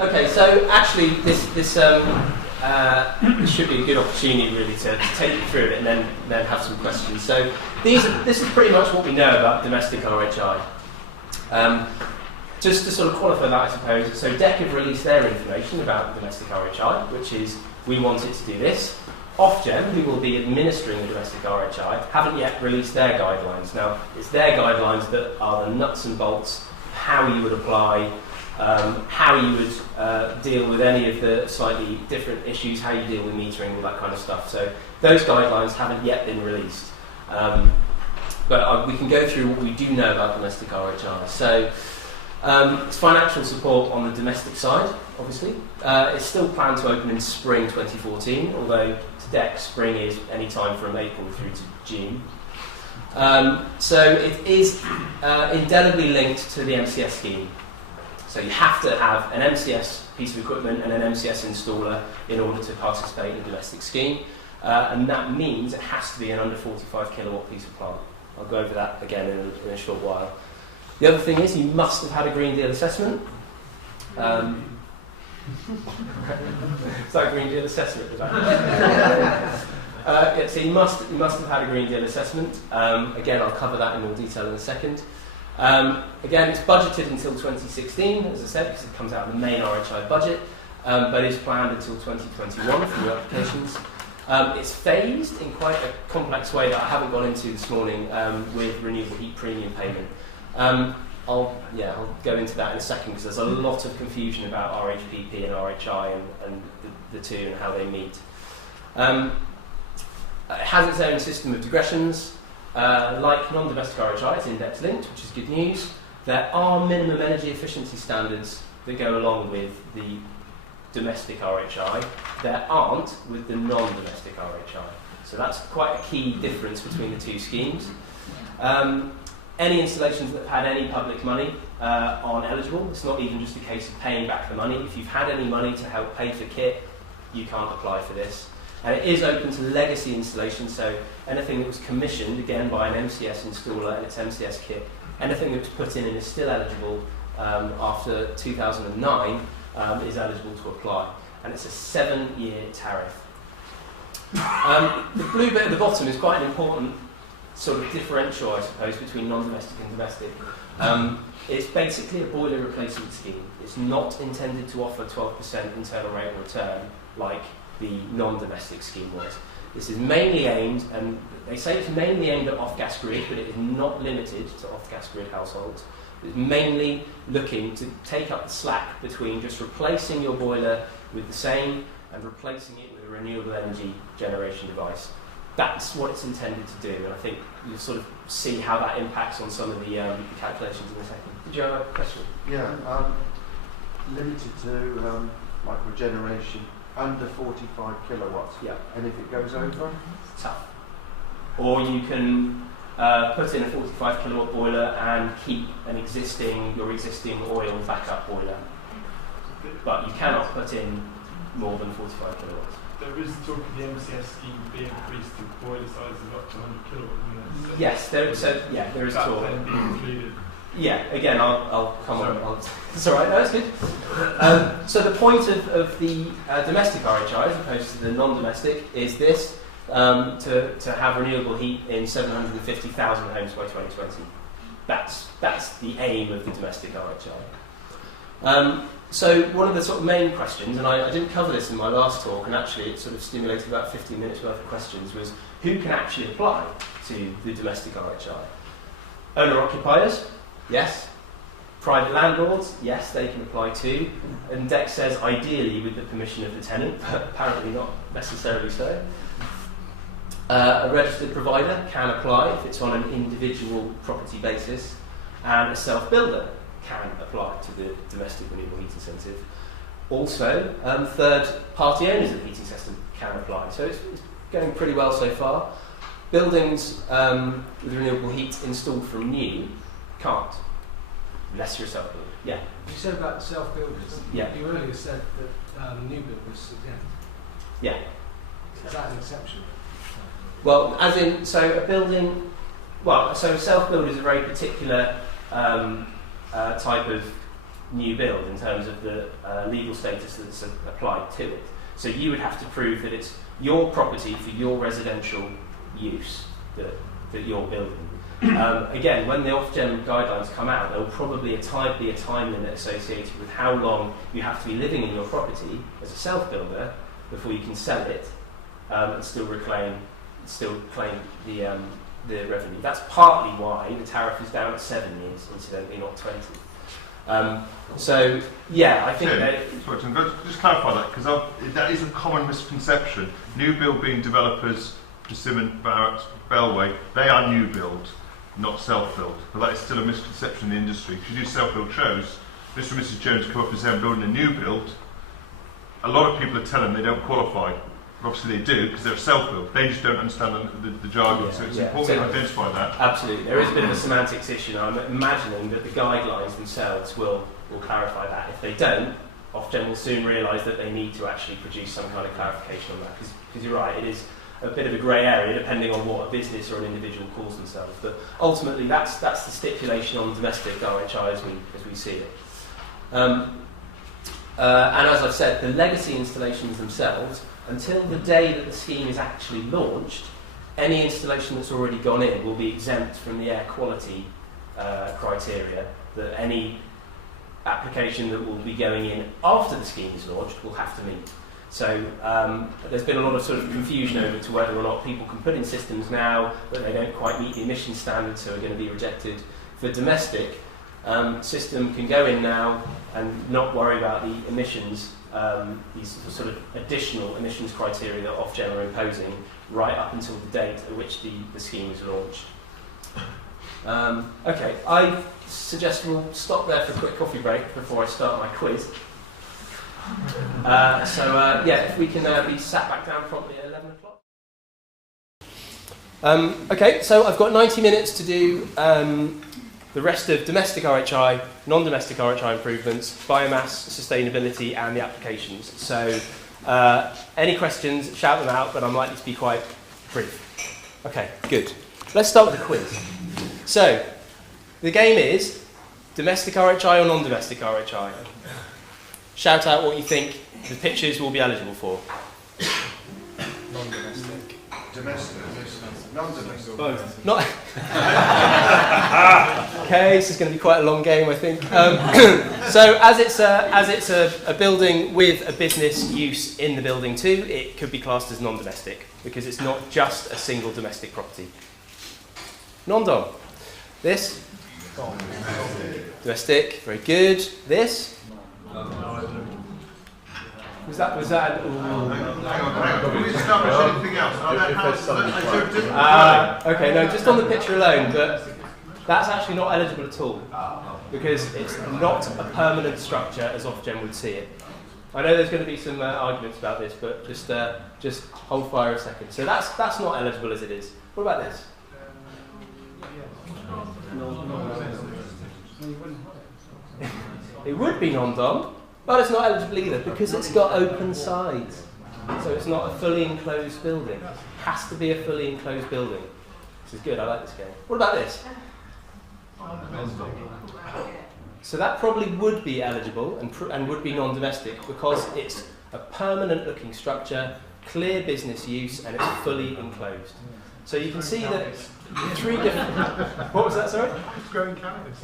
Okay, so actually this should be a good opportunity really to take you through it and then have some questions. So this is pretty much what we know about domestic RHI. Just to sort of qualify that, I suppose, so DEC have released their information about domestic RHI, which is we want it to do this. Ofgem, who will be administering the domestic RHI, haven't yet released their guidelines. Now, it's their guidelines that are the nuts and bolts, how you would apply, how you would deal with any of the slightly different issues, how you deal with metering, all that kind of stuff. So those guidelines haven't yet been released. But we can go through what we do know about domestic RHI. So it's financial support on the domestic side, obviously. It's still planned to open in spring 2014, although to DEC, spring is any time from April through to June. So it is indelibly linked to the MCS scheme. So you have to have an MCS piece of equipment and an MCS installer in order to participate in the domestic scheme. And that means it has to be an under 45 kilowatt piece of plant. I'll go over that again in a short while. The other thing is you must have had a Green Deal assessment. It's like Green Deal assessment. So you must have had a Green Deal assessment. Again, I'll cover that in more detail in a second. Again, it's budgeted until 2016, as I said, because it comes out of the main RHI budget, but is planned until 2021 for new applications. It's phased in quite a complex way that I haven't gone into this morning with renewable heat premium payment. I'll go into that in a second because there's a lot of confusion about RHPP and RHI and the two and how they meet. It has its own system of digressions. Like non-domestic RHI, it's index linked, which is good news. There are minimum energy efficiency standards that go along with the domestic RHI. There aren't with the non-domestic RHI. So that's quite a key difference between the two schemes. Any installations that have had any public money aren't eligible. It's not even just a case of paying back the money. If you've had any money to help pay for kit, you can't apply for this. And it is open to legacy installations, so anything that was commissioned, again, by an MCS installer and its MCS kit, anything that was put in and is still eligible after 2009 is eligible to apply. And it's a 7-year tariff. The blue bit at the bottom is quite an important sort of differential, I suppose, between non-domestic and domestic. It's basically a boiler replacement scheme. It's not intended to offer 12% internal rate of return like the non-domestic scheme was. This is mainly aimed, and they say it's mainly aimed at off-gas grid, but it is not limited to off-gas grid households. It's mainly looking to take up the slack between just replacing your boiler with the same and replacing it with a renewable energy generation device. That's what it's intended to do, and I think you'll sort of see how that impacts on some of the calculations in a second. Did you have a question? Yeah, limited to like regeneration under 45 kilowatts. Yeah. And if it goes over? Tough. Or you can put in a 45 kilowatt boiler and keep your existing oil backup boiler. But you cannot put in more than 45 kilowatts. There is talk of the MCS scheme being increased to boiler sizes up to 100 kilowatts. So yes, there is talk. That then being included. Yeah, again, I'll come on. It's all right, no, it's good. So the point of the domestic RHI, as opposed to the non-domestic, is this, to have renewable heat in 750,000 homes by 2020. That's the aim of the domestic RHI. So one of the sort of main questions, and I didn't cover this in my last talk, and actually it sort of stimulated about 15 minutes worth of questions, was who can actually apply to the domestic RHI? Owner-occupiers? Yes. Private landlords? Yes, they can apply too. And DEC says ideally with the permission of the tenant, but apparently not necessarily so. A registered provider can apply if it's on an individual property basis, and a self-builder can apply to the domestic renewable heat incentive. Also, third-party owners of the heating system can apply. So it's going pretty well so far. Buildings with renewable heat installed from new can't, unless you're a self-builder. Yeah. You said about the self-builders. Yeah. You earlier said that new build was exempt. Yeah. Is that an exception? Well, as in, so a building, so self-build is a very particular type of new build in terms of the legal status that's applied to it. So you would have to prove that it's your property for your residential use that you're building. Again, when the Ofgem guidelines come out, there will probably be a time limit associated with how long you have to be living in your property as a self-builder before you can sell it and still claim the revenue. That's partly why the tariff is down at 7 years, incidentally, not 20. So, yeah, I think that... Sorry, Tim, just clarify that, because that is a common misconception. New build being developers, Persimmon, Barrett, Bellway, they are new build, not self-build. But that is still a misconception in the industry. If you do self-build shows, Mr. and Mrs. Jones come up and say, I'm building a new build. A lot of people are telling them they don't qualify. Obviously they do, because they're self-build. They just don't understand the jargon, Yeah, so it's yeah. important to identify that. Absolutely. There is a bit of a semantics issue, and I'm imagining that the guidelines themselves will clarify that. If they don't, Ofgem will soon realise that they need to actually produce some kind of clarification on that, because you're right, it is a bit of a grey area depending on what a business or an individual calls themselves. But ultimately, that's the stipulation on domestic RHI as we see it. And as I've said, the legacy installations themselves, until the day that the scheme is actually launched, any installation that's already gone in will be exempt from the air quality criteria that any application that will be going in after the scheme is launched will have to meet. So there's been a lot of sort of confusion over to whether or not people can put in systems now but they don't quite meet the emission standards, so are going to be rejected. For domestic, system can go in now and not worry about the emissions, these sort of additional emissions criteria that Ofgem are imposing right up until the date at which the scheme is launched. Okay, I suggest we'll stop there for a quick coffee break before I start my quiz. Yeah, if we can be sat back down promptly at 11 o'clock. Okay, so I've got 90 minutes to do the rest of domestic RHI, non-domestic RHI improvements, biomass, sustainability, and the applications. So any questions, shout them out, but I'm likely to be quite brief. Okay, good. Let's start with the quiz. So, the game is domestic RHI or non-domestic RHI? Shout out what you think the pitches will be eligible for. Non-domestic. Domestic. Non-domestic. Both. Not. Okay, this is going to be quite a long game, I think. So, as it's a building with a business use in the building too, it could be classed as non-domestic because it's not just a single domestic property. Non-dom. This. Domestic. Very good. This. Was that? Hang on. Can we establish anything else? Okay, no, just on the picture alone, but that's actually not eligible at all because it's not a permanent structure as Ofgem would see it. I know there's going to be some arguments about this, but just hold fire a second. So that's not eligible as it is. What about this? It would be non-dom, but it's not eligible either because it's got open sides. So it's not a fully enclosed building. It has to be a fully enclosed building. This is good, I like this game. What about this? So that probably would be eligible and would be non-domestic because it's a permanent looking structure, clear business use, and it's fully enclosed. So you can see that three different... What was that, sorry? It's growing cannabis.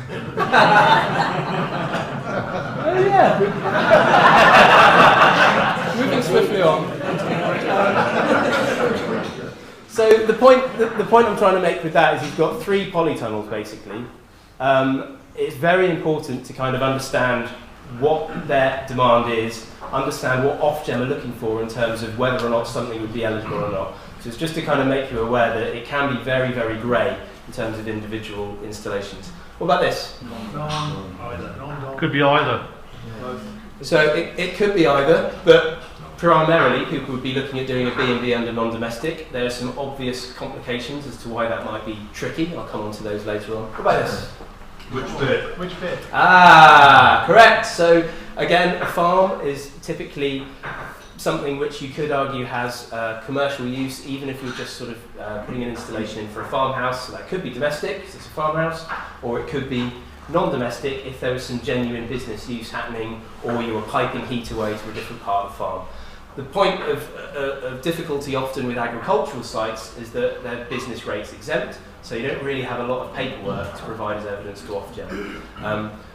Oh yeah. Moving swiftly on. So the point I'm trying to make with that is you've got three polytunnels basically. It's very important to kind of understand what their demand is, understand what Ofgem are looking for in terms of whether or not something would be eligible or not. So it's just to kind of make you aware that it can be very, very grey in terms of individual installations. What about this? Could be either. So it could be either, but primarily people would be looking at doing a B&B under non-domestic. There are some obvious complications as to why that might be tricky. I'll come on to those later on. What about this? Which bit? Ah, correct. So again, a farm is typically something which you could argue has commercial use, even if you're just sort of putting an installation in for a farmhouse. So that could be domestic, because it's a farmhouse, or it could be non-domestic if there was some genuine business use happening or you were piping heat away to a different part of the farm. The point of difficulty often with agricultural sites is that their business rate's exempt, so you don't really have a lot of paperwork to provide as evidence to Ofgem.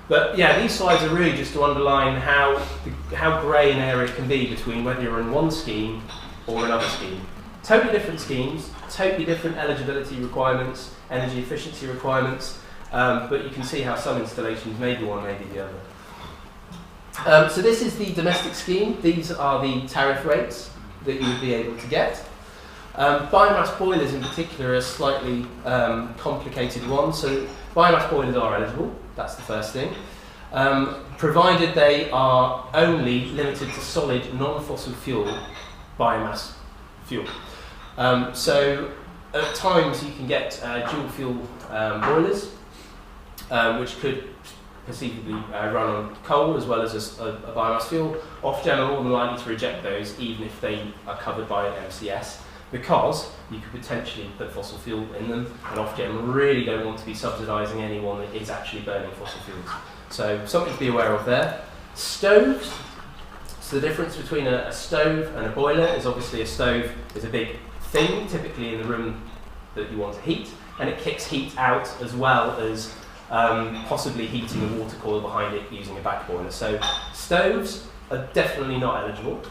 But yeah, these slides are really just to underline how grey an area can be between whether you're in one scheme or another scheme. Totally different schemes, totally different eligibility requirements, energy efficiency requirements, but you can see how some installations may be one, maybe the other. So this is the domestic scheme. These are the tariff rates that you would be able to get. Biomass boilers in particular are a slightly complicated one. So biomass boilers are eligible, that's the first thing, provided they are only limited to solid non-fossil fuel biomass fuel. So at times you can get dual fuel boilers, which could conceivably run on coal as well as a biomass fuel. Ofgem are more than likely to reject those even if they are covered by an MCS, because you could potentially put fossil fuel in them, and Ofgem really don't want to be subsidising anyone that is actually burning fossil fuels. So something to be aware of there. Stoves. So the difference between a stove and a boiler is obviously a stove is a big thing, typically in the room that you want to heat, and it kicks heat out as well as possibly heating a water coil behind it using a back boiler. So stoves are definitely not eligible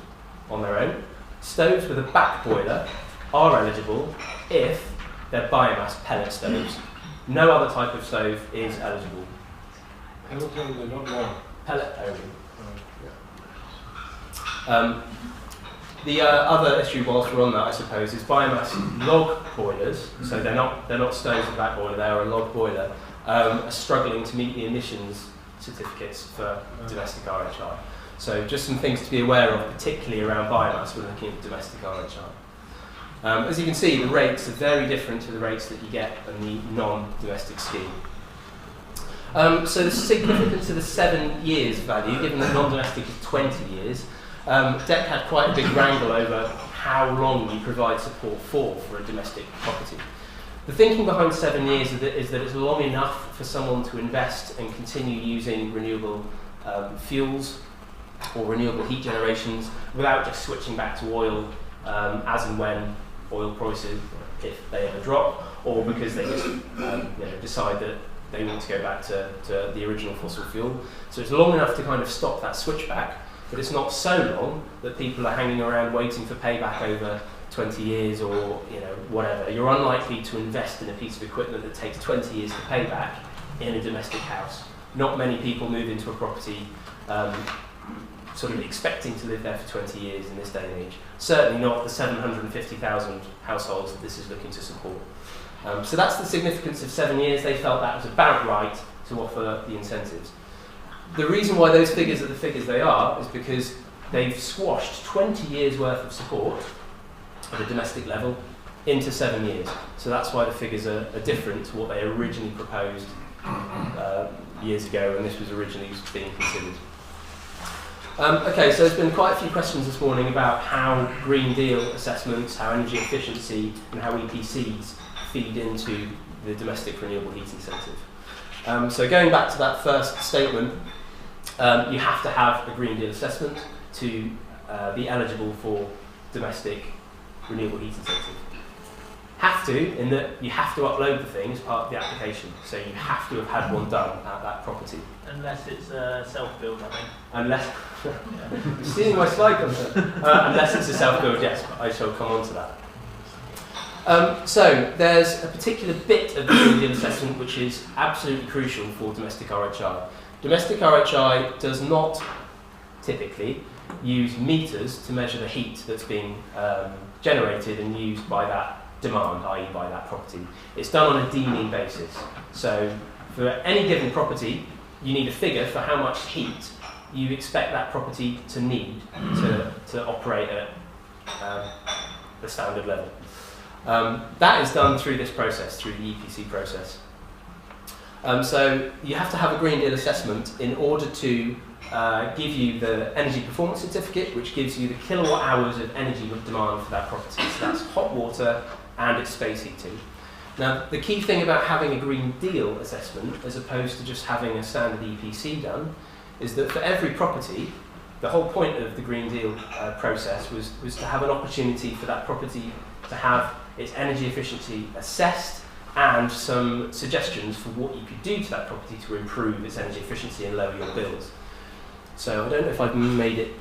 on their own. Stoves with a back boiler are eligible if they're biomass pellet stoves. No other type of stove is eligible. Pellet only, not long. Pellet only. The other issue whilst we're on that, I suppose, is biomass log boilers. So they're not stoves with a back boiler, they are a log boiler. Are struggling to meet the emissions certificates for domestic RHI. So just some things to be aware of, particularly around biomass when looking at domestic RHI. As you can see, the rates are very different to the rates that you get in the non-domestic scheme. So the significance of the 7 years value, given that non-domestic is 20 years, DEC had quite a big wrangle over how long you provide support for a domestic property. The thinking behind 7 years is that it's long enough for someone to invest and continue using renewable fuels or renewable heat generations without just switching back to oil as and when oil prices, if they ever drop, or because they just decide that they want to go back to the original fossil fuel. So it's long enough to kind of stop that switch back, but it's not so long that people are hanging around waiting for payback over 20 years or whatever. You're unlikely to invest in a piece of equipment that takes 20 years to pay back in a domestic house. Not many people move into a property sort of expecting to live there for 20 years in this day and age. Certainly not the 750,000 households that this is looking to support. So that's the significance of 7 years. They felt that was about right to offer the incentives. The reason why those figures are the figures they are is because they've squashed 20 years worth of support at a domestic level into 7 years. So that's why the figures are different to what they originally proposed years ago when this was originally being considered. Okay, so there's been quite a few questions this morning about how Green Deal assessments, how energy efficiency and how EPCs feed into the domestic renewable heat incentive. So going back to that first statement, you have to have a Green Deal assessment to be eligible for domestic renewable heat incentive. Have to, in that you have to upload the thing as part of the application. So you have to have had one done at that property. Unless it's self-build, I think. Unless, you're stealing my slide content. Unless it's a self-build, yes, but I shall come on to that. So there's a particular bit of the Green Deal assessment which is absolutely crucial for domestic RHI. Domestic RHI does not typically use meters to measure the heat that's being generated and used by that demand, i.e. by that property. It's done on a deeming basis. So for any given property, you need a figure for how much heat you expect that property to need to operate at the standard level. That is done through this process, through the EPC process. So you have to have a Green Deal assessment in order to give you the energy performance certificate, which gives you the kilowatt hours of energy demand for that property. So that's hot water and it's space heating. Now, the key thing about having a Green Deal assessment, as opposed to just having a standard EPC done, is that for every property, the whole point of the Green Deal process was to have an opportunity for that property to have its energy efficiency assessed and some suggestions for what you could do to that property to improve its energy efficiency and lower your bills. So I don't know if I've made it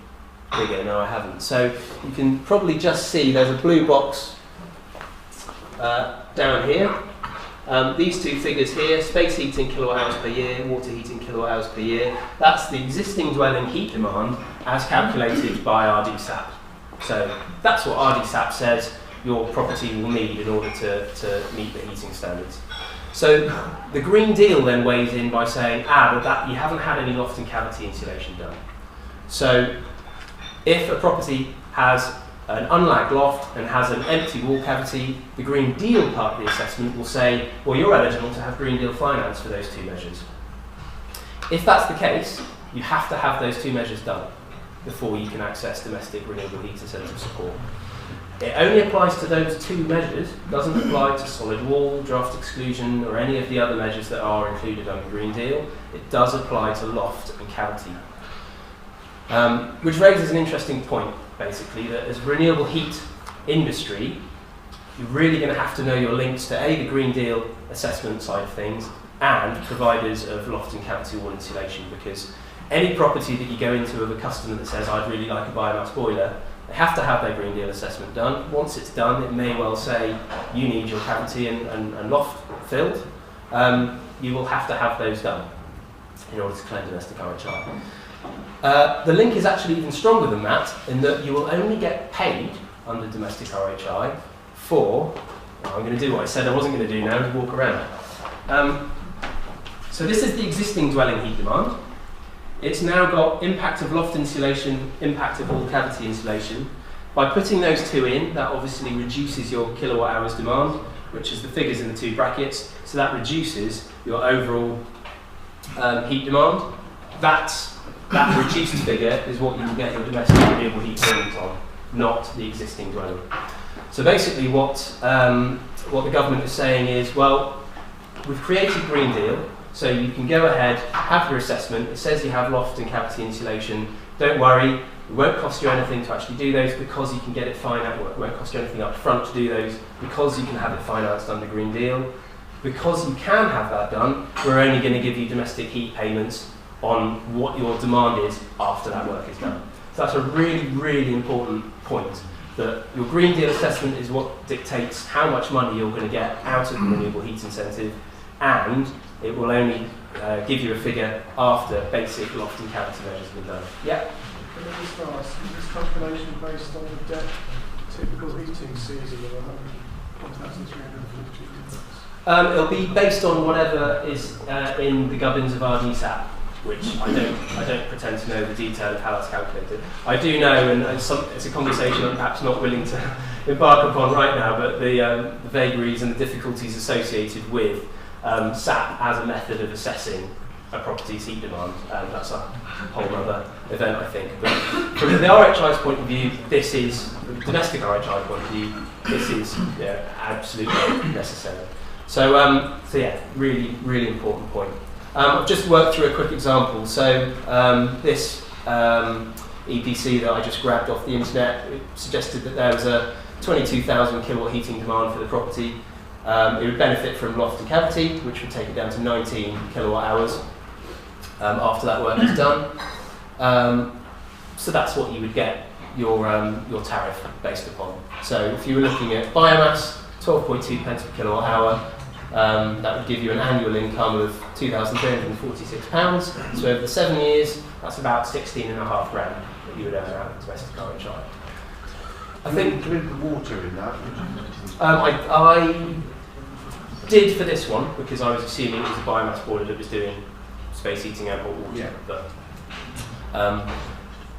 bigger. No, I haven't. So you can probably just see there's a blue box down here. These two figures here, space heating kilowatt hours per year, water heating kilowatt hours per year, that's the existing dwelling heat demand as calculated by RDSAP. So that's what RDSAP says your property will need in order to meet the heating standards. So the Green Deal then weighs in by saying, but that you haven't had any loft and cavity insulation done. So if a property has an unlagged loft and has an empty wall cavity, the Green Deal part of the assessment will say, well, you're eligible to have Green Deal finance for those two measures. If that's the case, you have to have those two measures done before you can access domestic renewable heat incentive support. It only applies to those two measures, doesn't apply to solid wall, draft exclusion, or any of the other measures that are included under Green Deal. It does apply to loft and cavity. Which raises an interesting point, basically, that as a renewable heat industry, you're really going to have to know your links to the Green Deal assessment side of things and providers of loft and cavity wall insulation, because any property that you go into of a customer that says, I'd really like a biomass boiler, they have to have their Green Deal assessment done. Once it's done, it may well say you need your cavity and loft filled. You will have to have those done in order to claim domestic RHI. The link is actually even stronger than that, in that you will only get paid under domestic RHI for, I'm going to do what I said I wasn't going to do now, to walk around. So this is the existing dwelling heat demand. It's now got impact of loft insulation, impact of wall cavity insulation. By putting those two in, that obviously reduces your kilowatt hours demand, which is the figures in the two brackets, so that reduces your overall heat demand. That reduced figure is what you will get your domestic renewable heat payment on, not the existing dwelling. So basically what the government is saying is, well, we've created Green Deal, so you can go ahead, have your assessment, it says you have loft and cavity insulation, don't worry, it won't cost you anything to actually do those because you can get it financed, it won't cost you anything up front to do those because you can have it financed under Green Deal. Because you can have that done, we're only going to give you domestic heat payments on what your demand is after that work is done. So that's a really, really important point, that your Green Deal assessment is what dictates how much money you're going to get out of the renewable heat incentive, and it will only give you a figure after basic loft and cavity measures have been done. Yeah? Can I just ask, is this calculation based on the typical heating season of 1,340 units? It'll be based on whatever is in the gubbins of RDSAP, which I don't pretend to know the detail of how that's calculated. I do know, and it's a conversation I'm perhaps not willing to embark upon right now, but the vagaries and the difficulties associated with SAP as a method of assessing a property's heat demand. That's a whole other event, I think. But from the RHI's point of view, this is, from the domestic RHI point of view, this is absolutely necessary. So yeah, really, really important point. I've just worked through a quick example. So this EPC that I just grabbed off the internet, it suggested that there was a 22,000 kilowatt heating demand for the property. It would benefit from loft and cavity, which would take it down to 19 kilowatt hours after that work is done. So that's what you would get your tariff based upon. So if you were looking at biomass, 12.2 pence per kilowatt hour, that would give you an annual income of £2,346. So over the 7 years, that's about 16.5 grand that you would earn out of domestic RHI. I think do we put water in that? I did for this one because I was assuming it was a biomass boiler that was doing space heating and hot water. Yeah. But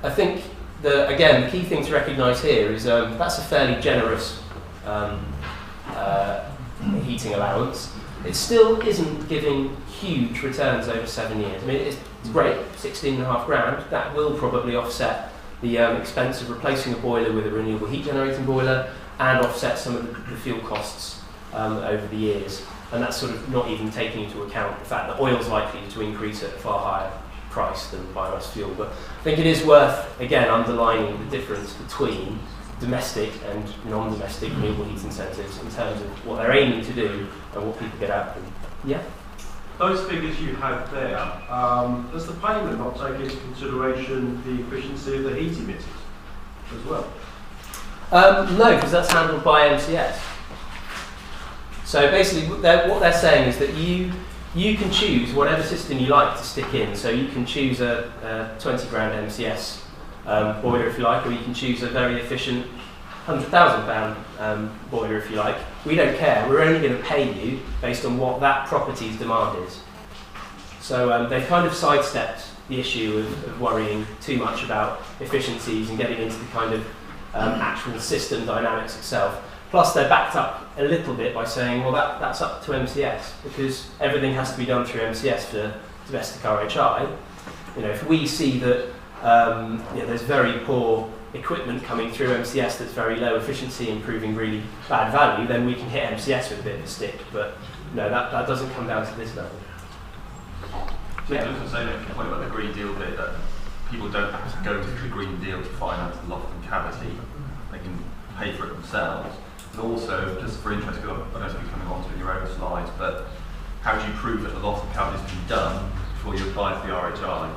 I think the key thing to recognise here is that's a fairly generous heating allowance. It still isn't giving huge returns over 7 years. I mean, it's great, 16.5 grand. That will probably offset the expense of replacing a boiler with a renewable heat generating boiler and offset some of the fuel costs over the years. And that's sort of not even taking into account the fact that oil's likely to increase at a far higher price than biomass fuel. But I think it is worth, again, underlining the difference between domestic and non-domestic renewable heat incentives in terms of what they're aiming to do and what people get out of them. Yeah? Those figures you have there, does the payment not take into consideration the efficiency of the heat emitters as well? No, because that's handled by MCS. So basically what they're saying is that you can choose whatever system you like to stick in. So you can choose a 20 grand MCS boiler if you like, or you can choose a very efficient £100,000 boiler if you like. We don't care. We're only going to pay you based on what that property's demand is. So they've kind of sidestepped the issue of worrying too much about efficiencies and getting into the kind of actual system dynamics itself. Plus they're backed up a little bit by saying, well, that's up to MCS, because everything has to be done through MCS for domestic RHI. You know, if we see that there's very poor equipment coming through MCS that's very low efficiency and proving really bad value, then we can hit MCS with a bit of a stick. But no, that doesn't come down to this level. So I was going to say that point about the Green Deal bit, that people don't have to go to the Green Deal to finance the loft and cavity. They can pay for it themselves. And also, just for interest, because I know it's coming on to in your own slides, but how do you prove that the loft and cavity has been done before you apply for the RHI?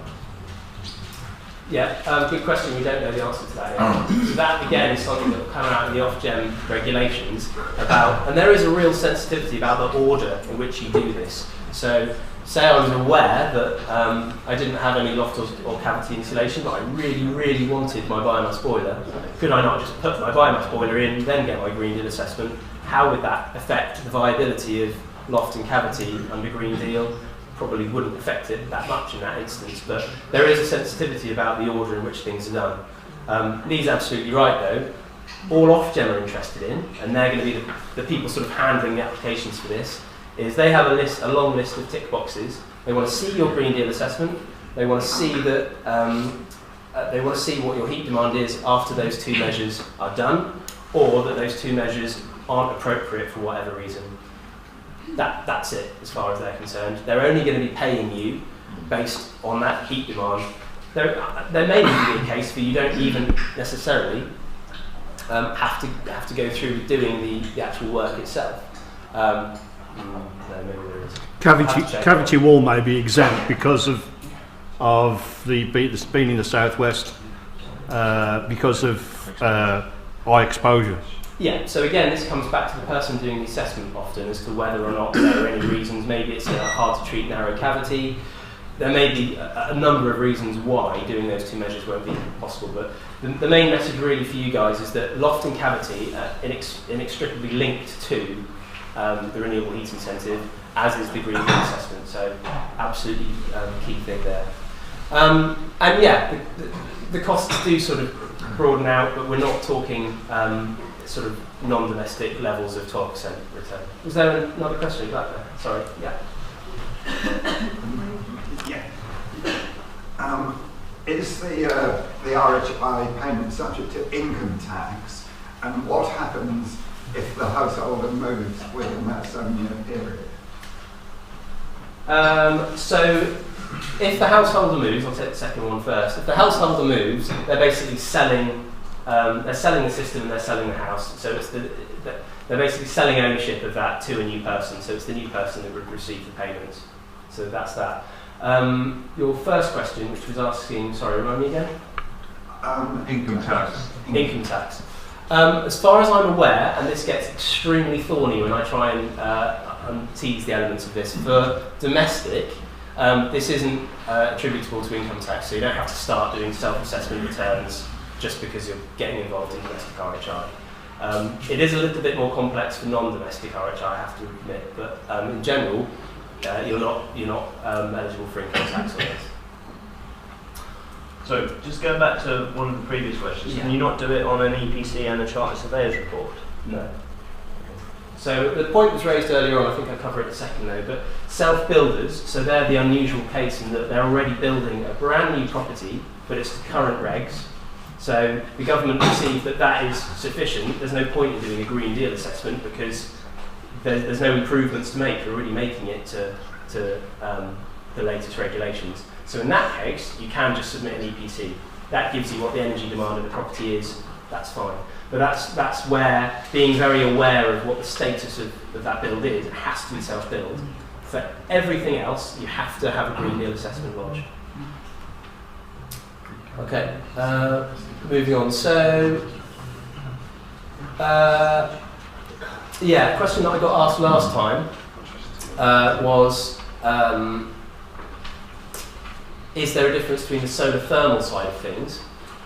Yeah, good question. We don't know the answer to that yet. So that, again, is something that will come out in the Ofgem regulations about, and there is a real sensitivity about the order in which you do this. So, say I was aware that I didn't have any loft or cavity insulation, but I really, really wanted my biomass boiler. Could I not just put my biomass boiler in, then get my Green Deal assessment? How would that affect the viability of loft and cavity under Green Deal? Probably wouldn't affect it that much in that instance, but there is a sensitivity about the order in which things are done. Lee's absolutely right though. All Ofgem are interested in, and they're going to be the people sort of handling the applications for this, is they have a long list of tick boxes. They want to see your Green Deal assessment. They want to see that they want to see what your heat demand is after those two measures are done, or that those two measures aren't appropriate for whatever reason. That's it as far as they're concerned. They're only going to be paying you based on that heat demand. There may be a case where you don't even necessarily have to go through doing the actual work itself. No, maybe there is. Cavity wall may be exempt because of the being in the southwest, because of high exposure. Yeah, so again, this comes back to the person doing the assessment often as to whether or not there are any reasons. Maybe it's a hard to treat narrow cavity. There may be a number of reasons why doing those two measures won't be possible, but the main message really for you guys is that loft and cavity are inextricably linked to the renewable heat incentive, as is the Green Deal assessment. So absolutely key thing there. And yeah, the costs do sort of broaden out, but we're not talking sort of non-domestic levels of 12% return. Was there another question back there? Sorry, yeah. Yeah. Is the RHI payment subject to income tax, and what happens if the householder moves within that 7-year period? So if the householder moves, I'll take the second one first. If the householder moves, they're basically selling the system and they're selling the house. So they're basically selling ownership of that to a new person. So it's the new person that would receive the payments. So that's that. Your first question, which was asking, sorry, remind me again? Income tax. Income tax. As far as I'm aware, and this gets extremely thorny when I try and tease the elements of this, for domestic, this isn't attributable to income tax, so you don't have to start doing self-assessment returns just because you're getting involved in domestic RHI. It is a little bit more complex for non-domestic RHI, I have to admit, but in general, you're not eligible for income tax on this. So, just going back to one of the previous questions, can you not do it on an EPC and a Chartered Surveyor's report? No. So the point was raised earlier on, I think I cover it in a second though, but self-builders, so they're the unusual case in that they're already building a brand new property, but it's the current regs. So the government perceived that is sufficient. There's no point in doing a Green Deal assessment because there's no improvements to make. You're already making it to the latest regulations. So in that case, you can just submit an EPC. That gives you what the energy demand of the property is. That's fine. But that's where being very aware of what the status of that build is. It has to be self-build. For everything else, you have to have a Green Deal assessment lodged. Okay, moving on. So, yeah, a question that I got asked last time was, is there a difference between the solar thermal side of things?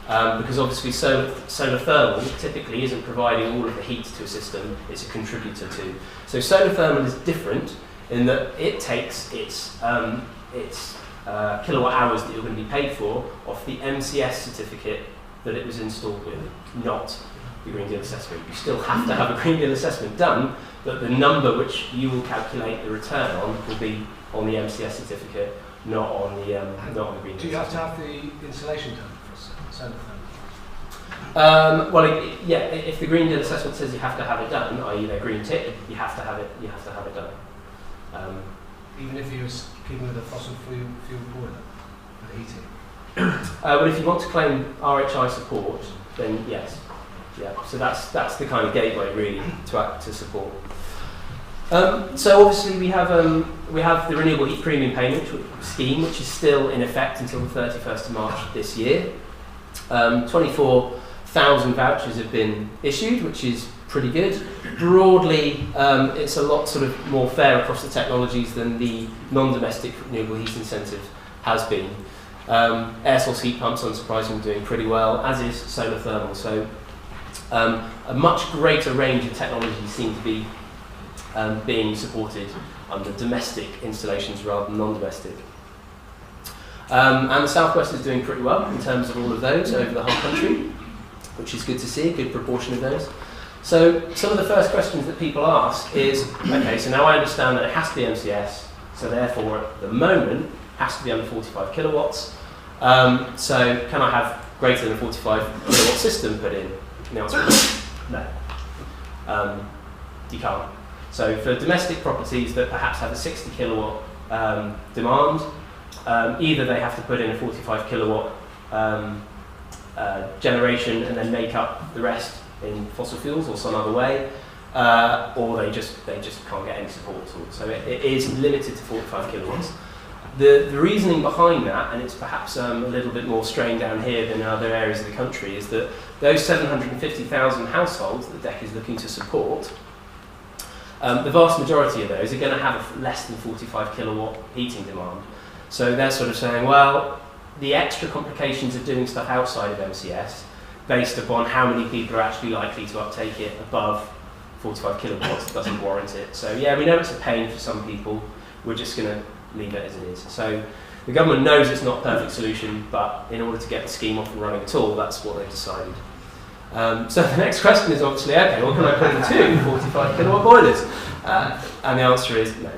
Because obviously solar thermal typically isn't providing all of the heat to a system, it's a contributor to. So solar thermal is different in that it takes its kilowatt hours that you're going to be paid for off the MCS certificate that it was installed with, not the Green Deal assessment. You still have to have a Green Deal assessment done, but the number which you will calculate the return on will be on the MCS certificate, not on the Green Deal. Do you have to have the installation done for solar thermal? Well, yeah. If the Green Deal assessment says you have to have it done, i.e., a green tick, you have to have it. You have to have it done. Even if you're keeping with a fossil fuel boiler for the heating. But if you want to claim RHI support, then yes, yeah. So that's the kind of gateway really to support. So obviously we have the renewable heat premium payment scheme, which is still in effect until the 31st of March this year. 24,000 vouchers have been issued, which is pretty good. Broadly, it's a lot sort of more fair across the technologies than the non-domestic renewable heat incentive has been. Air source heat pumps, unsurprisingly, doing pretty well, as is solar thermal. So a much greater range of technologies seem to be being supported under domestic installations rather than non-domestic. And the Southwest is doing pretty well in terms of all of those over the whole country, which is good to see, a good proportion of those. So some of the first questions that people ask is, okay, so now I understand that it has to be MCS, so therefore at the moment it has to be under 45 kilowatts. So can I have greater than 45 kilowatt system put in? And the answer is no. You can't. So for domestic properties that perhaps have a 60 kilowatt demand, either they have to put in a 45 kilowatt generation and then make up the rest in fossil fuels or some other way, or they just can't get any support at all. So it is limited to 45 kilowatts. The reasoning behind that, and it's perhaps a little bit more strained down here than in other areas of the country, is that those 750,000 households that the DEC is looking to support, the vast majority of those are going to have a less than 45 kilowatt heating demand. So they're sort of saying, well, the extra complications of doing stuff outside of MCS, based upon how many people are actually likely to uptake it above 45 kilowatts, doesn't warrant it. So yeah, we know it's a pain for some people, we're just going to leave it as it is. So the government knows it's not a perfect solution, but in order to get the scheme off and running at all, that's what they've decided. So the next question is obviously, okay, well, can I put in two 45 kilowatt boilers? And the answer is no.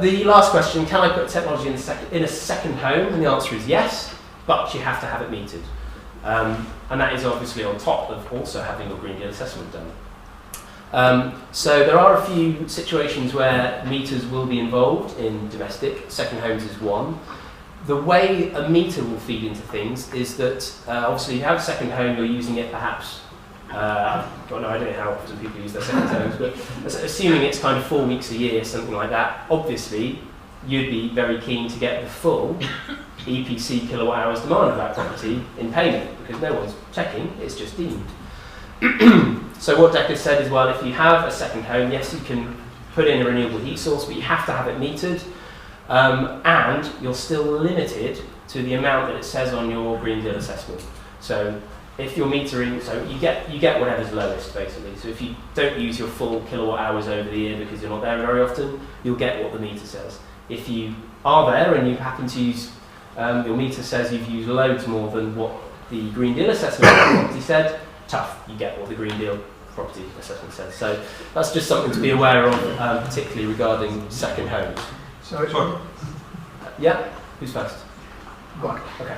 The last question, can I put technology in a second home? And the answer is yes, but you have to have it metered. And that is obviously on top of also having your Green Deal assessment done. So there are a few situations where meters will be involved in domestic. Second homes is one. The way a meter will feed into things is that obviously if you have a second home, you're using it perhaps, I've got no idea how often people use their second homes, but assuming it's kind of 4 weeks a year, something like that, obviously you'd be very keen to get the full EPC kilowatt hours demand of that property in payment, because no one's checking, it's just deemed. So what DEC has said is, well, if you have a second home, yes, you can put in a renewable heat source, but you have to have it metered, and you're still limited to the amount that it says on your Green Deal assessment. So if you're metering, so you get whatever's lowest, basically. So if you don't use your full kilowatt hours over the year because you're not there very often, you'll get what the meter says. If you are there and you happen to use, your meter says you've used loads more than what the Green Deal assessment of the property said, tough, you get what the Green Deal property assessment says. So that's just something to be aware of, particularly regarding second homes. So, yeah, who's first? Right. Okay.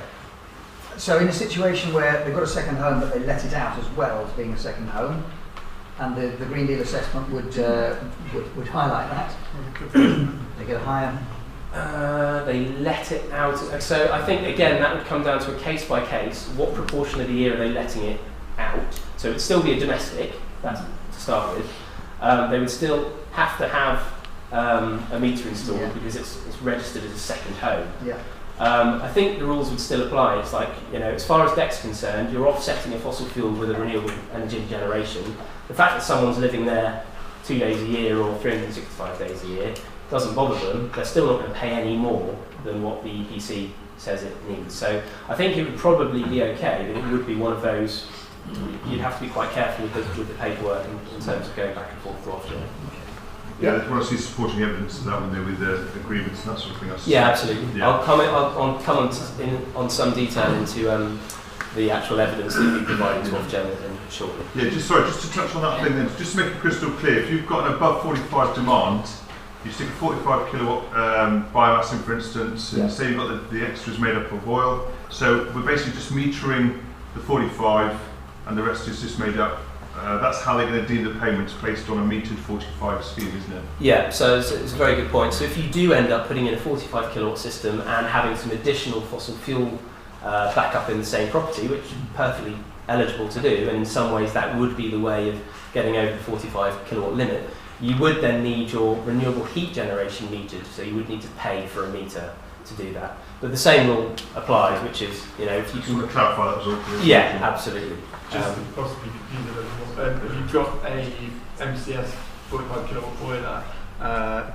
So in a situation where they've got a second home but they let it out as well as being a second home, and the Green Deal assessment would highlight that. They get a higher. They let it out. So I think again that would come down to a case by case. What proportion of the year are they letting it out? So it'd still be a domestic. That's to start with. They would still have to have a meter installed because it's registered as a second home. Yeah. I think the rules would still apply. It's like, as far as DEC's concerned, you're offsetting a fossil fuel with a renewable energy generation. The fact that someone's living there 2 days a year or 365 days a year doesn't bother them. They're still not going to pay any more than what the EPC says it needs. So I think it would probably be okay, but it would be one of those, you'd have to be quite careful with the paperwork in terms of going back and forth to Ofgem. Yeah, I want to see supporting evidence of that when they're with the agreements and that sort of thing. Yeah, absolutely. Yeah. I'll come on some detail into the actual evidence that we provided to Ofgem shortly. Yeah, just to touch on that thing then, just to make it crystal clear, if you've got an above 45 demand, you stick a 45 kilowatt biomass in, for instance, and say you've got the extras made up of oil, so we're basically just metering the 45 and the rest is just made up. That's how they're going to deal the payments based on a metered 45 scheme, isn't it? Yeah, so it's a very good point. So if you do end up putting in a 45 kilowatt system and having some additional fossil fuel backup in the same property, which is perfectly eligible to do, and in some ways that would be the way of getting over the 45 kilowatt limit, you would then need your renewable heat generation metered, so you would need to pay for a meter to do that. But the same rule applies, which is, if you can... clarify that as well. Yeah, absolutely. Just to possibly confuse it a little more, if you've got a MCS 45 kilowatt boiler,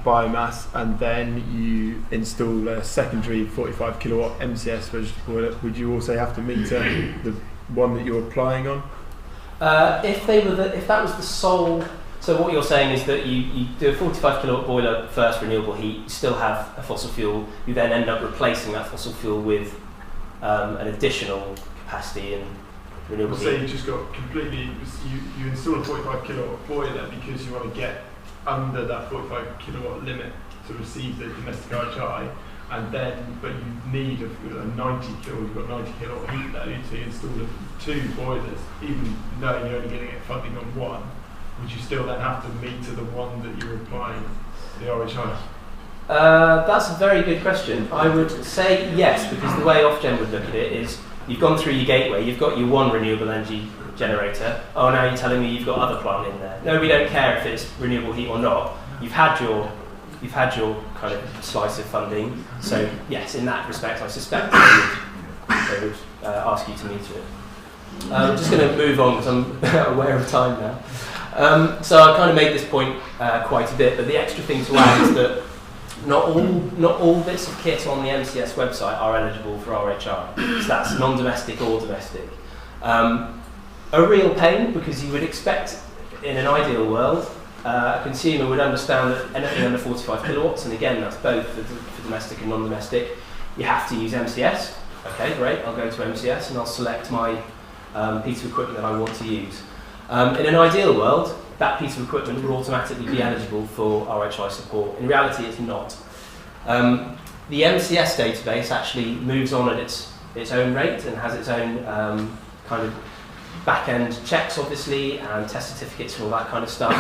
biomass, and then you install a secondary 45 kilowatt MCS registered boiler, would you also have to meter the one that you're applying on? If that was the sole... So what you're saying is that you do a 45 kilowatt boiler first, renewable heat, you still have a fossil fuel, you then end up replacing that fossil fuel with an additional capacity in renewable heat. So you just got completely, you install a 45 kilowatt boiler because you want to get under that 45 kilowatt limit to receive the domestic RHI, and then, but you need a 90 kilowatt, you've got 90 kilowatt heat load, so you install 2 boilers, even knowing you're only going to get funding on one. Would you still then have to meter the one that you're applying the RHI? That's a very good question. I would say yes, because the way Ofgem would look at it is you've gone through your gateway, you've got your one renewable energy generator. Oh, now you're telling me you've got other plant in there. No, we don't care if it's renewable heat or not. You've had your kind of slice of funding. So yes, in that respect, I suspect they would ask you to meter it. I'm just going to move on because I'm aware of time now. So I kind of made this point quite a bit, but the extra thing to add is that not all bits of kit on the MCS website are eligible for RHI. So that's non-domestic or domestic. A real pain, because you would expect in an ideal world a consumer would understand that anything under 45 kilowatts, and again that's both for domestic and non-domestic, you have to use MCS. Okay, great, I'll go to MCS and I'll select my piece of equipment that I want to use. In an ideal world, that piece of equipment would automatically be eligible for RHI support. In reality, it's not. The MCS database actually moves on at its own rate and has its own kind of back-end checks, obviously, and test certificates and all that kind of stuff.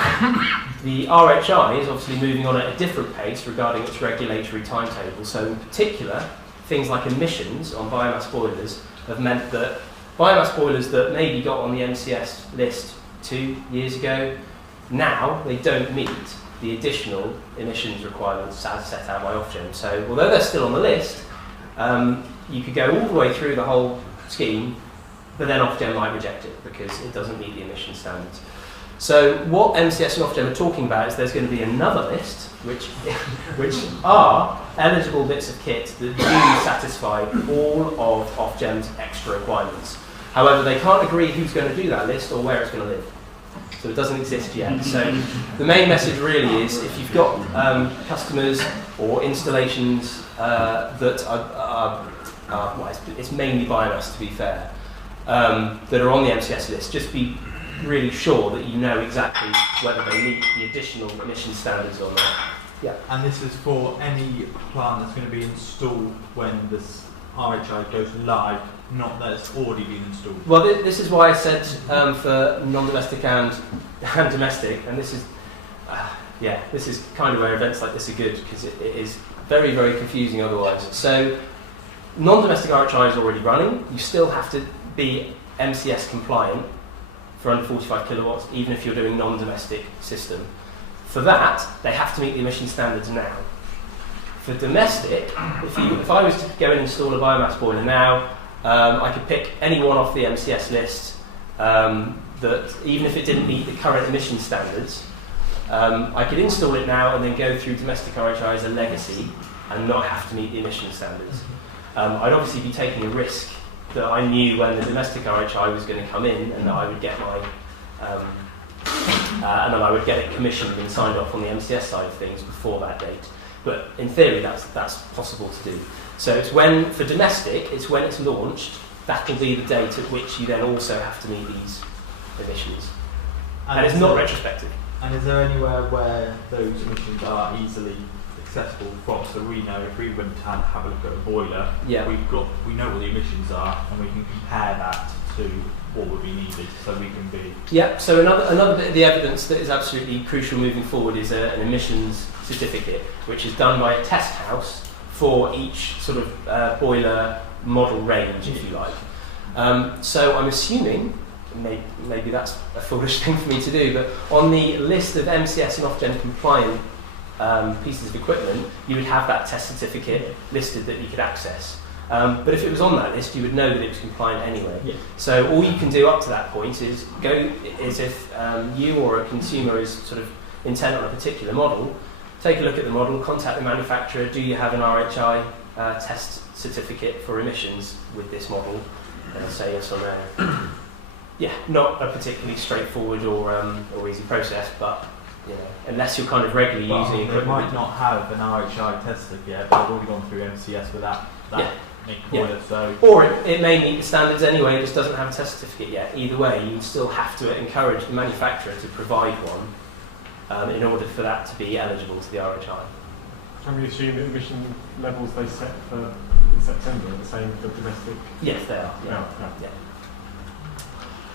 The RHI is obviously moving on at a different pace regarding its regulatory timetable. So in particular, things like emissions on biomass boilers have meant that biomass boilers that maybe got on the MCS list 2 years ago, now they don't meet the additional emissions requirements as set out by Ofgem. So although they're still on the list, you could go all the way through the whole scheme, but then Ofgem might reject it because it doesn't meet the emission standards. So what MCS and Ofgem are talking about is there's going to be another list which are eligible bits of kit that do satisfy all of Ofgem's extra requirements. However, they can't agree who's going to do that list or where it's going to live. So it doesn't exist yet. So the main message really is if you've got customers or installations that are well, it's mainly biomass to be fair, that are on the MCS list, just be really sure that you know exactly whether they meet the additional emission standards or not. Yeah. And this is for any plant that's going to be installed when this RHI goes live not that's already been installed? Well, this is why I said for non-domestic and domestic, and this is, this is kind of where events like this are good, because it is very, very confusing otherwise. So, non-domestic RHI is already running. You still have to be MCS compliant for under 45 kilowatts, even if you're doing non-domestic system. For that, they have to meet the emission standards now. For domestic, if I was to go and install a biomass boiler now, I could pick any one off the MCS list that, even if it didn't meet the current emission standards, I could install it now and then go through domestic RHI as a legacy and not have to meet the emission standards. I'd obviously be taking a risk that I knew when the domestic RHI was going to come in, and that I would get my and then I would get it commissioned and signed off on the MCS side of things before that date. But in theory, that's possible to do. So it's when, for domestic, it's when it's launched, that will be the date at which you then also have to meet these emissions. And it's not retrospective. And is there anywhere where those emissions are easily accessible from? So we know if we went to have a look at a boiler, we know what the emissions are, and we can compare that to what would be needed, so we can be... Yeah, so another bit of the evidence that is absolutely crucial moving forward is an emissions certificate, which is done by a test house for each sort of boiler model range, if you like. So I'm assuming, maybe that's a foolish thing for me to do, but on the list of MCS and Ofgem compliant pieces of equipment, you would have that test certificate listed that you could access. But if it was on that list, you would know that it was compliant anyway. Yeah. So all you can do up to that point is if you or a consumer is sort of intent on a particular model, take a look at the model, contact the manufacturer, do you have an RHI test certificate for emissions with this model, and say yes or no. Yeah, not a particularly straightforward or easy process, but unless you're kind of regularly using equipment. They might not have an RHI test certificate, but they've already gone through MCS with that. So. Or it may meet the standards anyway, it just doesn't have a test certificate yet. Either way, you still have to encourage the manufacturer to provide one in order for that to be eligible to the RHI. Can we assume that emission levels they set for in September are the same for domestic? Yes, they are. Yeah.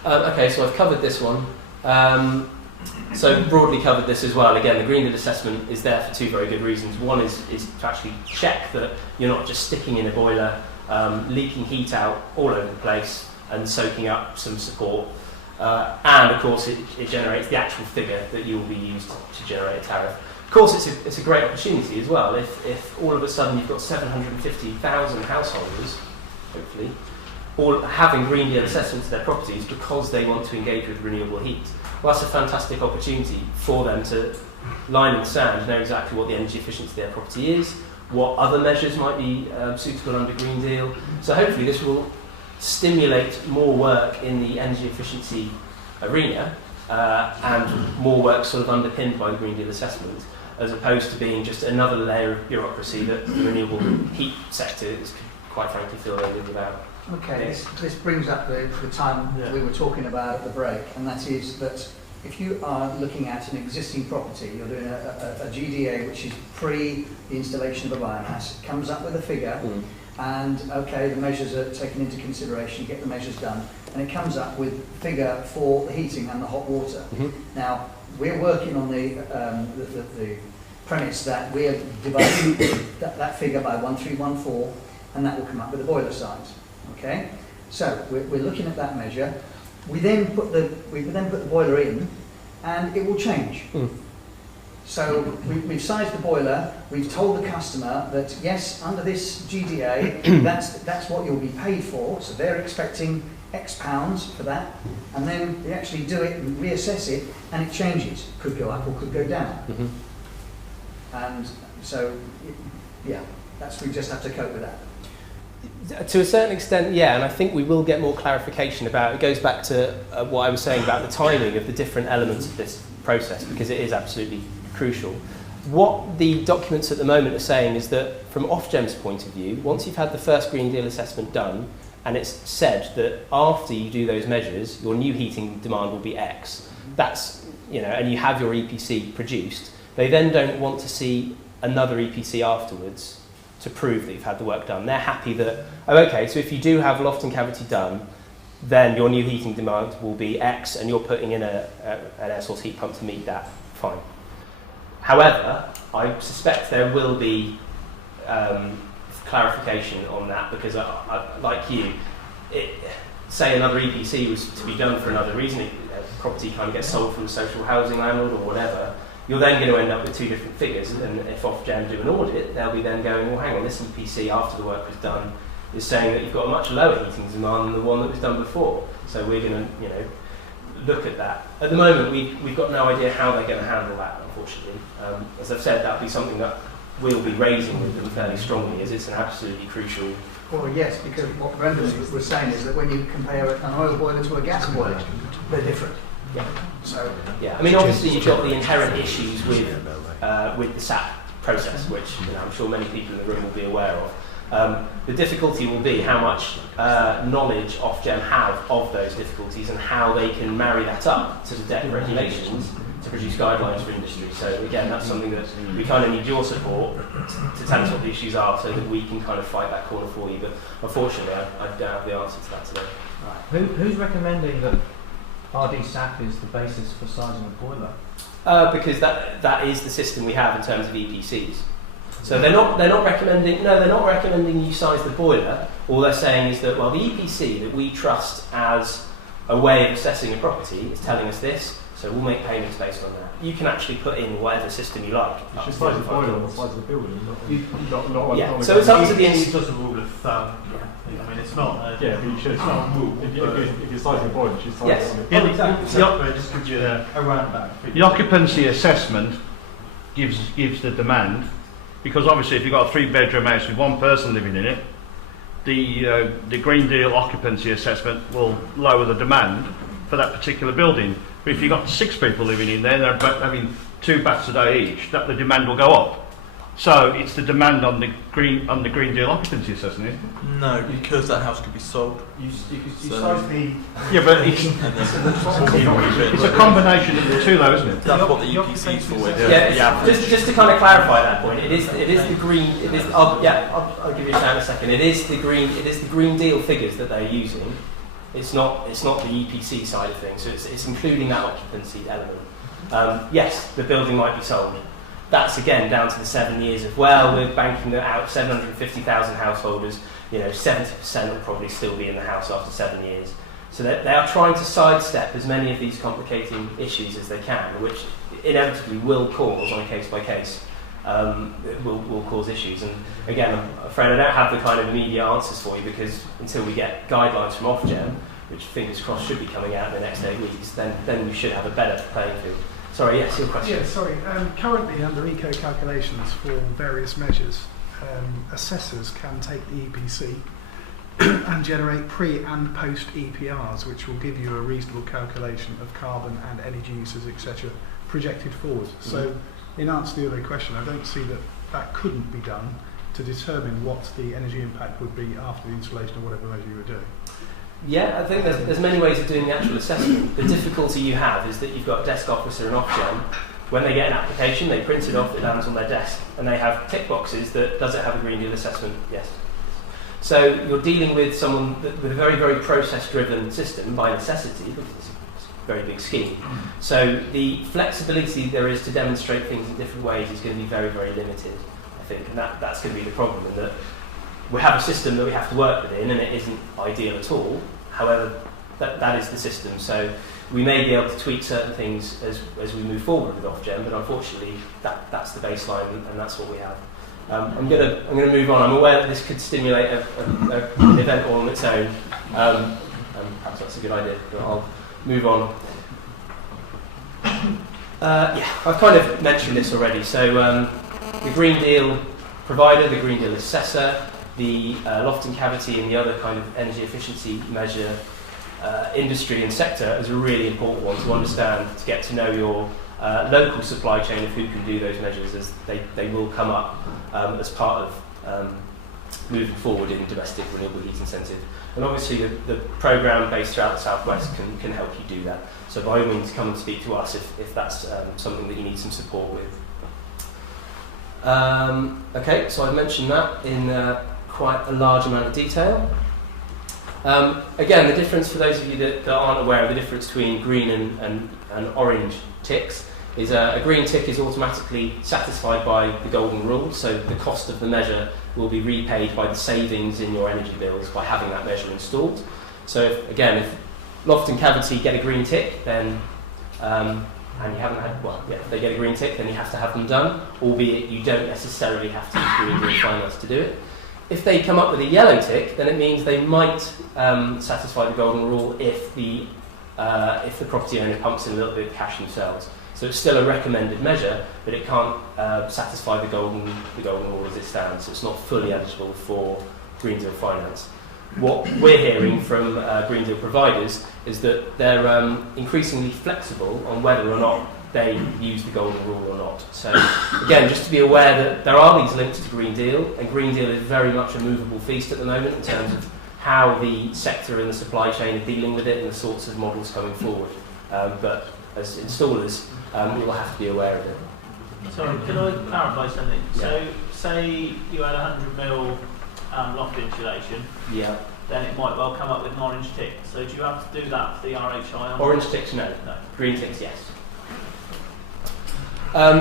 Okay, so I've covered this one. So broadly covered this as well. Again, the Green Deal assessment is there for two very good reasons. One is to actually check that you're not just sticking in a boiler, leaking heat out all over the place and soaking up some support. And of course it generates the actual figure that you will be used to generate a tariff. Of course it's a great opportunity as well. If all of a sudden you've got 750,000 householders, hopefully, all having Green Deal assessments to their properties because they want to engage with renewable heat. Well, that's a fantastic opportunity for them to line in the sand, know exactly what the energy efficiency of their property is, what other measures might be suitable under Green Deal. So hopefully this will stimulate more work in the energy efficiency arena and more work sort of underpinned by the Green Deal assessment, as opposed to being just another layer of bureaucracy that the renewable heat sector is quite frankly feel very good about. Okay, this brings up the time we were talking about at the break, and that is that if you are looking at an existing property, you're doing a GDA which is pre the installation of a biomass, it comes up with a figure, and okay, the measures are taken into consideration, you get the measures done, and it comes up with a figure for the heating and the hot water. Now, we're working on the premise that we're dividing that figure by 1314, and that will come up with a boiler size. Okay, so we're looking at that measure. We then put the boiler in, and it will change. So we've sized the boiler. We've told the customer that yes, under this GDA, that's what you'll be paid for. So they're expecting X pounds for that, and then they actually do it and reassess it, and it changes. Could go up or could go down. And so, yeah, we just have to cope with that. To a certain extent, yeah, and I think we will get more clarification about it. Goes back to what I was saying about the timing of the different elements of this process, because it is absolutely crucial. What the documents at the moment are saying is that from Ofgem's point of view, once you've had the first Green Deal assessment done, and it's said that after you do those measures, your new heating demand will be X, that's, and you have your EPC produced, they then don't want to see another EPC afterwards to prove that you've had the work done. They're happy that, oh, okay, so if you do have loft and cavity done, then your new heating demand will be X, and you're putting in an air source heat pump to meet that. Fine. However, I suspect there will be clarification on that, because I, like you, say another EPC was to be done for another reason, a property kind of gets sold from a social housing landlord or whatever, you're then going to end up with two different figures, and if Ofgem do an audit, they'll be then going, well, hang on, this EPC after the work was done is saying that you've got a much lower heating demand than the one that was done before. So we're going to, look at that. At the moment, we've got no idea how they're going to handle that, unfortunately. As I've said, that'll be something that we'll be raising with them fairly strongly, as it's an absolutely crucial. Well, yes, because what Brendan was saying is that when you compare an oil boiler to a gas boiler, they're different. Yeah. So yeah, I mean, obviously you've got the inherent issues with the SAP process, which I'm sure many people in the room will be aware of. The difficulty will be how much knowledge Ofgem have of those difficulties and how they can marry that up to the DEC regulations to produce guidelines for industry. So again, that's something that we kind of need your support to tell us what the issues are, so that we can kind of fight that corner for you. But unfortunately, I don't have the answer to that today. Right. Who's recommending that RD SAP is the basis for sizing a boiler? Because that is the system we have in terms of EPCs. So they're not recommending you size the boiler. All they're saying is that, well, the EPC that we trust as a way of assessing a property is telling us this, so we'll make payments based on that. You can actually put in whatever system you like. It's just size the boiler or the size of the building. Yeah, so it's up to the It's just a rule of thumb. Yeah. I mean, it's not. Yeah, but you should. It's not a rule. If you're sizing the boiler, you should size yes. it. Yeah, exactly. Just gives you a roundabout. The occupancy assessment gives the demand, because obviously if you've got a 3-bedroom house with one person living in it, the Green Deal occupancy assessment will lower the demand for that particular building. But if you've got 6 people living in there, they're having 2 baths a day each, that the demand will go up. So it's the demand on the Green Deal occupancy assessment, isn't it? No, because that house could be sold. You size the... Yeah, but it's a combination of the two, though, isn't it? That's what the EPC's for. Yeah. Just to kind of clarify that point, it is the green. I'll give you a shout in a second. It is the Green Deal figures that they're using. It's not the EPC side of things. So it's including that occupancy element. Yes, the building might be sold. That's again down to the 7 years of, well, we're banking out 750,000 householders, 70% will probably still be in the house after 7 years. So they are trying to sidestep as many of these complicating issues as they can, which inevitably will cause, on a case by case, will cause issues. And again, I'm afraid I don't have the kind of immediate answers for you, because until we get guidelines from Ofgem, which fingers crossed should be coming out in the next 8 weeks, then we should have a better playing field. Sorry, yes, your question. Yeah, sorry. Currently, under eco calculations for various measures, assessors can take the EPC and generate pre and post EPRs, which will give you a reasonable calculation of carbon and energy uses, etc., projected forward. Mm-hmm. So, in answer to the other question, I don't see that couldn't be done to determine what the energy impact would be after the installation of whatever measure you were doing. Yeah, I think there's many ways of doing the actual assessment. The difficulty you have is that you've got a desk officer in Ofgem. When they get an application, they print it off, it lands on their desk, and they have tick boxes that, does it have a Green Deal assessment? Yes. So you're dealing with someone with a very, very process-driven system by necessity, because it's a very big scheme. So the flexibility there is to demonstrate things in different ways is going to be very, very limited, I think, and that's going to be the problem, in that we have a system that we have to work within, and it isn't ideal at all. However, that is the system. So we may be able to tweak certain things as we move forward with Ofgem, but unfortunately, that's the baseline, and that's what we have. I'm going to move on. I'm aware that this could stimulate an event all on its own. And perhaps that's a good idea, but I'll move on. I've kind of mentioned this already. So the Green Deal provider, the Green Deal assessor, the loft and cavity and the other kind of energy efficiency measure industry and sector is a really important one to understand, to get to know your local supply chain of who can do those measures, as they will come up as part of moving forward in domestic renewable heat incentive. And obviously the programme based throughout the Southwest can help you do that. So by all means come and speak to us if that's something that you need some support with. Okay, so I've mentioned that in quite a large amount of detail. Again, the difference for those of you that aren't aware of the difference between green and orange ticks is a green tick is automatically satisfied by the golden rule, so the cost of the measure will be repaid by the savings in your energy bills by having that measure installed. So if loft and cavity get a green tick, then and you haven't had, if they get a green tick, then you have to have them done, albeit you don't necessarily have to use green deal finance to do it. If they come up with a yellow tick, then it means they might satisfy the golden rule if the property owner pumps in a little bit of cash themselves. So it's still a recommended measure, but it can't satisfy the golden rule as it stands. So it's not fully eligible for green deal finance. What we're hearing from green deal providers is that they're increasingly flexible on whether or not they use the golden rule or not. So again, just to be aware that there are these links to Green Deal, and Green Deal is very much a movable feast at the moment in terms of how the sector and the supply chain are dealing with it and the sorts of models coming forward. But as installers, we will have to be aware of it. Sorry, can I clarify something? Yeah. So, say you had 100 mil loft insulation, then it might well come up with an orange tick. So do you have to do that for the RHI? Orange ticks, no. Green ticks, yes.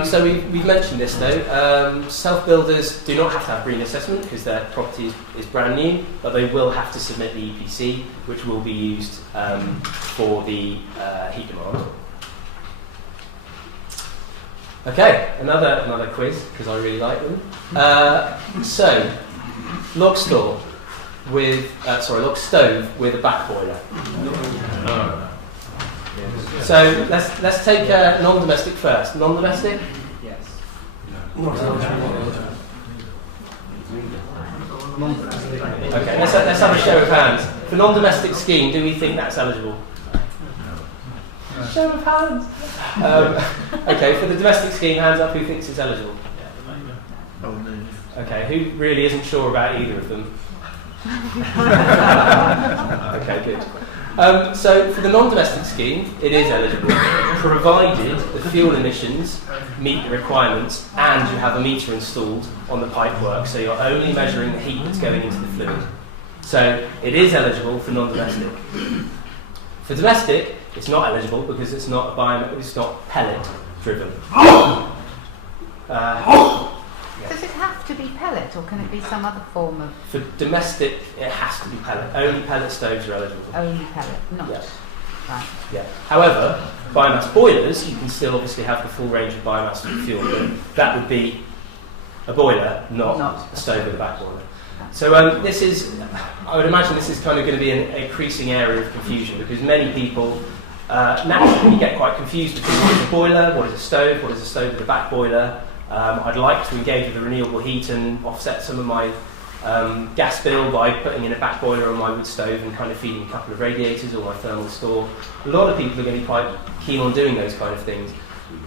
So we've mentioned this though. Self-builders do not have to have green assessment because their property is brand new, but they will have to submit the EPC, which will be used for the heat demand. Okay, another quiz because I really like them. So, log stove with a back boiler. So let's take non-domestic first. Non-domestic? Yes. Okay, let's have a show of hands. For non-domestic scheme, do we think that's eligible? Show of hands. Okay, for the domestic scheme, hands up. Who thinks it's eligible? Okay, who really isn't sure about either of them? Okay, good. So for the non-domestic scheme, it is eligible, provided the fuel emissions meet the requirements and you have a meter installed on the pipework, so you're only measuring the heat that's going into the fluid. So it is eligible for non-domestic. For domestic, it's not eligible because it's not pellet driven. Does it have to be pellet, or can it be some other form of... For domestic, it has to be pellet. Only pellet stoves are eligible. Only pellet, not... Yes. Right. Yeah. However, biomass boilers, you can still obviously have the full range of biomass for fuel, but that would be a boiler, not a stove with a back boiler. So I would imagine this is kind of going to be an increasing area of confusion because many people naturally get quite confused between what is a boiler, what is a stove with a back boiler. I'd like to engage with the renewable heat and offset some of my gas bill by putting in a back boiler on my wood stove and kind of feeding a couple of radiators or my thermal store. A lot of people are going to be quite keen on doing those kind of things.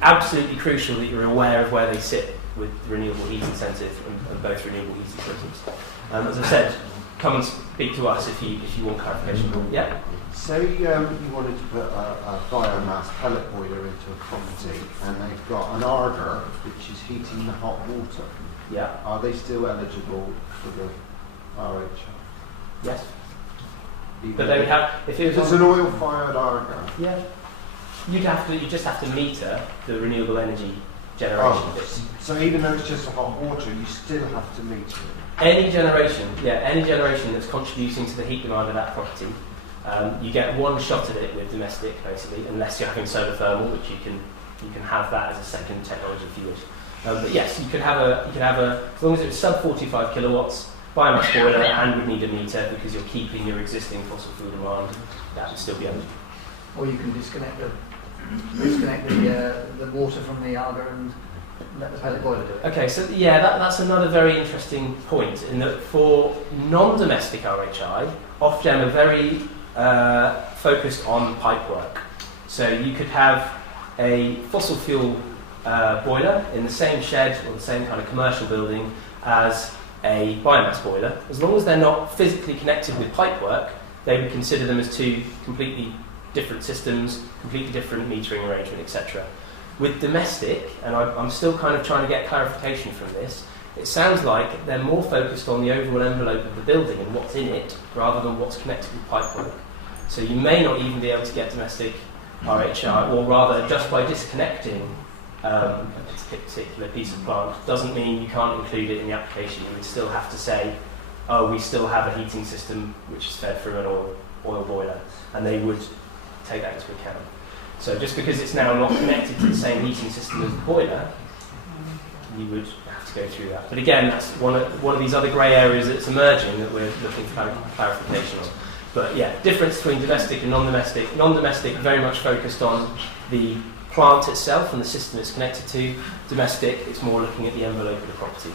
Absolutely crucial that you're aware of where they sit with the renewable heat incentive and both renewable heat systems. As I said, come and speak to us if you want clarification. Yeah? Say you wanted to put a biomass pellet boiler into a property and they've got an ardour which is heating the hot water. Yeah. Are they still eligible for the RHI? Yes. But they would have, if it was an oil-fired ardour. Yeah. You just have to meter the renewable energy generation bit. So even though it's just hot water, you still have to meter it. Any generation that's contributing to the heat demand of that property, you get one shot at it with domestic, basically, unless you're having solar thermal, which you can have that as a second technology if you wish. But yes, you could have a as long as it's sub 45 kilowatts biomass boiler and would need a meter because you're keeping your existing fossil fuel demand. That would still be eligible. Or you can disconnect the water from the ardour and let the pellet boiler do it. Okay, so that's another very interesting point in that for non-domestic RHI, Ofgem are very focused on pipework. So you could have a fossil fuel boiler in the same shed or the same kind of commercial building as a biomass boiler. As long as they're not physically connected with pipework, they would consider them as two completely different systems, completely different metering arrangement, etc. With domestic, and I'm still kind of trying to get clarification from this, it sounds like they're more focused on the overall envelope of the building and what's in it, rather than what's connected with pipework. So you may not even be able to get domestic RHI, or rather, just by disconnecting a particular piece of plant, doesn't mean you can't include it in the application. You would still have to say, oh, we still have a heating system which is fed through an oil boiler, and they would take that into account. So just because it's now not connected to the same heating system as the boiler, you would have to go through that. But again, that's one of these other grey areas that's emerging that we're looking for clarification on. But yeah, difference between domestic and non-domestic. Non-domestic very much focused on the plant itself and the system it's connected to. Domestic, it's more looking at the envelope of the property.